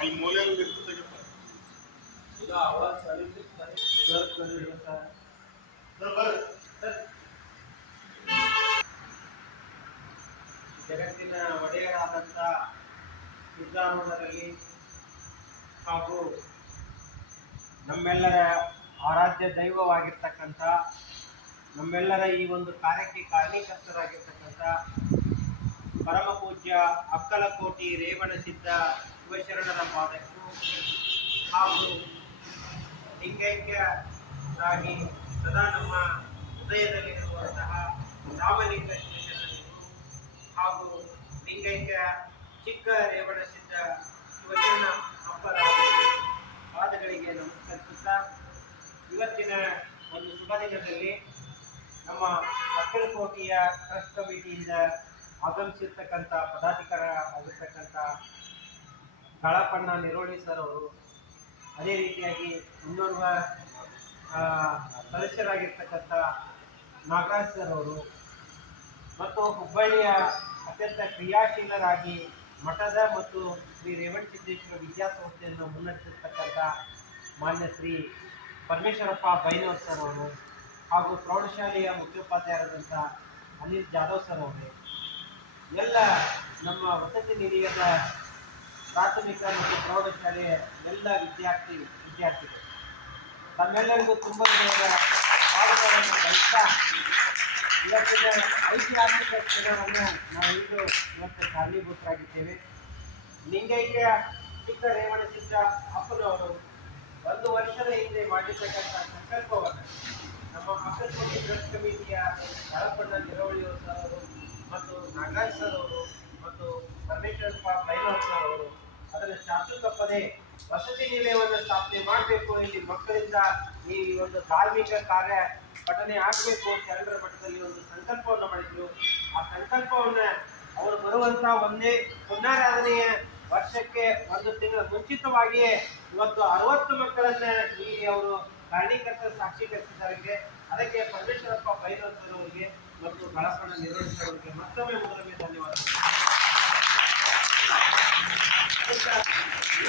ಅಲ್ಲಿ ಮೂಲೆಯಲ್ಲಿ ನಿಂತು ತೆಗೆತ ಈಗ ಆವಾಜ್ ಕರೀಲಿ ಸರ್ ಕರೀಲಿ ಸರ್ ಜಗತ್ತಿನ ಒಡೆಯರಾದಂಥ ಸಿದ್ಧಾರೂಢರಲ್ಲಿ ಹಾಗೂ ನಮ್ಮೆಲ್ಲರ ಆರಾಧ್ಯ ದೈವವಾಗಿರ್ತಕ್ಕಂಥ ನಮ್ಮೆಲ್ಲರ ಈ ಒಂದು ಕಾರ್ಯಕ್ಕೆ ಕಾರಣೀಕರ್ತರಾಗಿರ್ತಕ್ಕಂಥ ಪರಮ ಪೂಜ್ಯ ಅಕ್ಕಲಕೋಟಿ ರೇವಣಸಿದ್ಧ ಶಿವಶರಣರ ಪಾದಕ್ಕೂ ಹಾಗೂ ಲಿಂಗೈಕ್ಯರಾಗಿ ಸದಾ ನಮ್ಮ ಹೃದಯದಲ್ಲಿರುವಂತಹ ರಾಮಲಿಂಗ ಶಿವಶರಣರು ಹಾಗೂ ಲಿಂಗೈಕ್ಯ ಚಿಕ್ಕ ರೇವಣಸಿದ್ಧ ಶಿವಶರಣ ಅಪ್ಪರ ಪಾದಗಳಿಗೆ ನಮಸ್ಕರಿಸುತ್ತಾ ಇವತ್ತಿನ ಒಂದು ಶುಭ ದಿನದಲ್ಲಿ ನಮ್ಮ ಅಕ್ಕಲಕೋಟೆಯ ಟ್ರಸ್ಟ್ ಕಮಿಟಿಯಿಂದ ಆಗಮಿಸಿರ್ತಕ್ಕಂಥ ಪದಾಧಿಕಾರ ಆಗಿರ್ತಕ್ಕಂಥ ಗಳಪಣ್ಣ ನಿರೋಳಿ ಸರ್ ಅವರು, ಅದೇ ರೀತಿಯಾಗಿ ಇನ್ನೋರ್ವ ಸದಸ್ಯರಾಗಿರ್ತಕ್ಕಂಥ ನಾಗರಾಜ್ ಸರ್ ಅವರು ಮತ್ತು ಹುಬ್ಬಳ್ಳಿಯ ಅತ್ಯಂತ ಕ್ರಿಯಾಶೀಲರಾಗಿ ಮಠದ ಮತ್ತು ಶ್ರೀ ರೇವಣಸಿದ್ದೇಶ್ವರ ವಿದ್ಯಾಸಂಸ್ಥೆಯನ್ನು ಮುನ್ನಡೆಸಿರ್ತಕ್ಕಂಥ ಮಾನ್ಯ ಶ್ರೀ ಪರಮೇಶ್ವರಪ್ಪ ಬೈನೂರ್ ಸರ್ ಅವರು ಹಾಗೂ ಪ್ರೌಢಶಾಲೆಯ ಮುಖ್ಯೋಪಾಧ್ಯಾಯರಾದಂಥ ಅನಿಲ್ ಜಾಧವ್ ಸರ್ ಅವರು, ಎಲ್ಲ ನಮ್ಮ ವಸತಿ ನಿಲಯದ ಪ್ರಾಥಮಿಕ ಮತ್ತು ಪ್ರೌಢಶಾಲೆಯ ಎಲ್ಲ ವಿದ್ಯಾರ್ಥಿಗಳು ತಮ್ಮೆಲ್ಲರಿಗೂ ತುಂಬ ಪಾಠಗಳನ್ನು ಬಯಸ್ತಾ ಇವತ್ತಿನ ಐತಿಹಾಸಿಕ ಕ್ಷಣವನ್ನು ನಾವಿಂದು ಇವತ್ತು ಕಾರಣೀಭೂತರಾಗಿದ್ದೇವೆ. ಲಿಂಗೈಕ್ಯ ಚಿಕ್ಕ ರೇವಣಸಿದ್ಧ ಅಪ್ಪನವರು 1 ವರ್ಷದ ಹಿಂದೆ ಮಾಡಿರ್ತಕ್ಕಂಥ ಸಂಕಲ್ಪವನ್ನು ನಮ್ಮ ಅಕ್ಕಲಕೋಟೆ ಟ್ರಸ್ಟ್ ಕಮಿಟಿಯ ಗಳಪಣ್ಣ ನಿರೋಳಿಯವರು ಸರ್ ಅವರು ಮತ್ತು ನಾಗರಾಜ್ ಸರ್ ಅವರು ಮತ್ತು ಪರಮೇಶ್ವರಪ್ಪ ಬೈನೂರ್ ಸರ್ ಅವರು ಅದನ್ನು ಚಾಚು ತಪ್ಪದೆ ವಸತಿ ನಿಲಯವನ್ನು ಸ್ಥಾಪನೆ ಮಾಡಬೇಕು, ಇಲ್ಲಿ ಮಕ್ಕಳಿಂದ ಈ ಒಂದು ಧಾರ್ಮಿಕ ಕಾರ್ಯ ಪಠನೆ ಆಗಬೇಕು, ಶರಣರ ಮಠದಲ್ಲಿ ಒಂದು ಸಂಕಲ್ಪವನ್ನು ಮಾಡಿದ್ರು. ಆ ಸಂಕಲ್ಪವನ್ನು ಅವರು ಬರುವಂತ ಒಂದೇ ಪುಣ್ಯಾರಾಧನೆಯ ವರ್ಷಕ್ಕೆ 1 ತಿಂಗಳ ಮುಂಚಿತವಾಗಿಯೇ ಇವತ್ತು 60 ಮಕ್ಕಳನ್ನ ಇಲ್ಲಿ ಅವರು ಕಾರಣೀಕರ್ತ ಸಾಕ್ಷೀಕರಿಸಿದ್ದಾರೆ. ಅದಕ್ಕೆ ಪರಮೇಶ್ವರಪ್ಪ ಬೈನೂರ್ ಸರ್ ಅವರಿಗೆ ಮತ್ತು ಗಳಪಣ್ಣ ನಿರೋಳಿ ಸರ್ ಅವರಿಗೆ ಮತ್ತೊಮ್ಮೆ ಮೊದಲನೇ ಧನ್ಯವಾದಗಳು. ಈ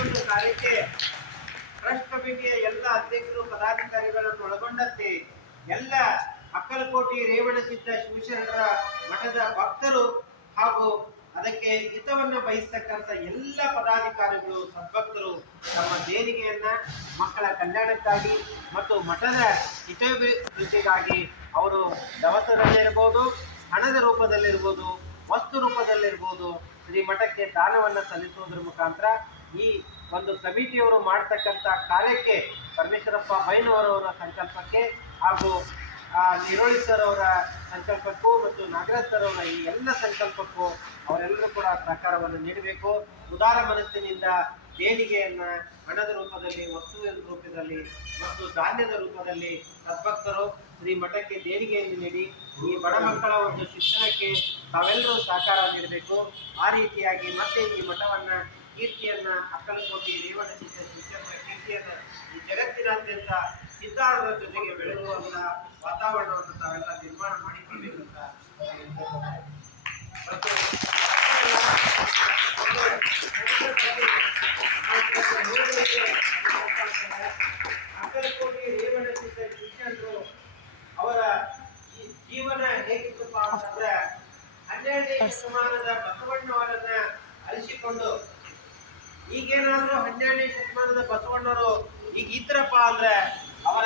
ಒಂದು ಕಾರ್ಯಕ್ಕೆ ಟ್ರಸ್ಟ್ ಕಮಿಟಿಯ ಎಲ್ಲ ಅಧ್ಯಕ್ಷರು ಪದಾಧಿಕಾರಿಗಳನ್ನು ಒಳಗೊಂಡಂತೆ ಎಲ್ಲ ಅಕ್ಕಲಕೋಟೆ ರೇವಣಸಿದ್ಧ ಶಿವಶರಣರ ಮಠದ ಭಕ್ತರು ಹಾಗೂ ಅದಕ್ಕೆ ಹಿತವನ್ನು ಬಯಸ್ತಕ್ಕಂಥ ಎಲ್ಲ ಪದಾಧಿಕಾರಿಗಳು ಸದ್ಭಕ್ತರು ತಮ್ಮ ದೇಣಿಗೆಯನ್ನ ಮಕ್ಕಳ ಕಲ್ಯಾಣಕ್ಕಾಗಿ ಮತ್ತು ಮಠದ ಹಿತಾಭಿವೃದ್ಧಿಗಾಗಿ ಅವರು ದವಸದಲ್ಲಿರ್ಬೋದು, ಹಣದ ರೂಪದಲ್ಲಿರ್ಬೋದು, ವಸ್ತು ರೂಪದಲ್ಲಿರ್ಬೋದು, ಶ್ರೀ ಮಠಕ್ಕೆ ದಾನವನ್ನು ಸಲ್ಲಿಸುವುದರ ಮುಖಾಂತರ ಈ ಒಂದು ಕಮಿಟಿಯವರು ಮಾಡ್ತಕ್ಕಂಥ ಕಾರ್ಯಕ್ಕೆ ಪರಮೇಶ್ವರಪ್ಪ ಬೈನೂರವರ ಸಂಕಲ್ಪಕ್ಕೆ ಹಾಗೂ ನಿರೋಳಿ ಸರ್ ಅವರ ಸಂಕಲ್ಪಕ್ಕೂ ಮತ್ತು ನಾಗರಾಜ್ ಸರ್ ಅವರ ಈ ಎಲ್ಲ ಸಂಕಲ್ಪಕ್ಕೂ ಅವರೆಲ್ಲರೂ ಕೂಡ ಸಹಕಾರವನ್ನು ನೀಡಬೇಕು. ಉದಾರ ಮನಸ್ಸಿನಿಂದ ದೇಣಿಗೆಯನ್ನ ಹಣದ ರೂಪದಲ್ಲಿ, ವಸ್ತುವಿನ ರೂಪದಲ್ಲಿ ಮತ್ತು ಧಾನ್ಯದ ರೂಪದಲ್ಲಿ ಸದ್ಭಕ್ತರು ಶ್ರೀ ಮಠಕ್ಕೆ ದೇಣಿಗೆಯನ್ನು ನೀಡಿ ಈ ಬಡ ಮಕ್ಕಳ ಒಂದು ಶಿಕ್ಷಣಕ್ಕೆ ತಾವೆಲ್ಲರೂ ಸಹಕಾರ ನೀಡಬೇಕು. ಆ ರೀತಿಯಾಗಿ ಮತ್ತೆ ಈ ಮಠವನ್ನ ಕೀರ್ತಿಯನ್ನ ಅಕ್ಕಲಕೋಟೆ ರೇವಣಸಿದ್ಧ ಶಿಕ್ಷಣದ ಕೀರ್ತಿಯನ್ನ ಈ ಜಗತ್ತಿನಾದ್ಯಂತ ಸಿದ್ಧಾರೂಢರ ಜೊತೆಗೆ ಬೆಳೆಯುವಂತ ವಾತಾವರಣವನ್ನು ತಾವೆಲ್ಲ ನಿರ್ಮಾಣ ಮಾಡಿಕೊಳ್ಬೇಕಂತ ಮತ್ತು ಅಕ್ಕಲಕೋಟೆ ರೇವಣಸಿದ್ಧ ಶಿಕ್ಷಣರು ಅವರ ಜೀವನ ಹೇಗಿತ್ತಪ್ಪ ಅಂತಂದ್ರೆ 12ನೇ ಶತಮಾನದ ಬಸವಣ್ಣವರನ್ನ ಅಳಿಸಿಕೊಂಡು ಈಗೇನಾದ್ರೂ 12ನೇ ಶತಮಾನದ ಬಸವಣ್ಣವರು ಈಗ ಇದ್ರಪ್ಪ ಅಂದ್ರೆ ಅವರ